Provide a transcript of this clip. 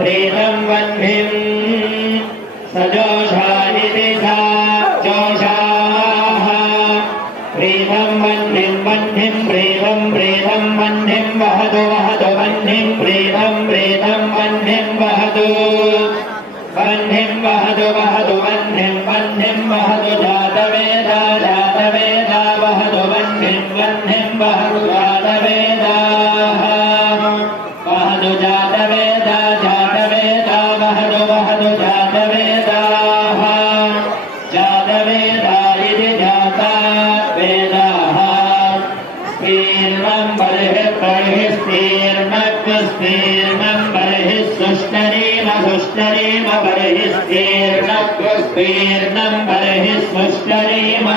प्रेतं वह्निं सजोषा इति सा जोषाः प्रेतं वह्निं वह्निं प्रेतं प्रेतं वह्निं वहतु वहतु वह्निं प्रेतं प्रेतं वह्निं वहतु वह्निं वहतु वहतु वह्निं वह्निं वहतु जातवेदा जातवेदा वहतु वह्निं वह्निं वहतु जातवेदाः वहतु जातवेदा जातवेदा वहतु वहतु जातवेदाः जातवेदा इति जाता वेदाः स्तीर्णं बर्हिः बर्हिः स्तीर्णग्स्तीर्णं बर्हिः सुष्टरीम सुष्टरीम बर्हिः स्तीर्णग्स्तीर्णं बर्हिः सुष्टरीम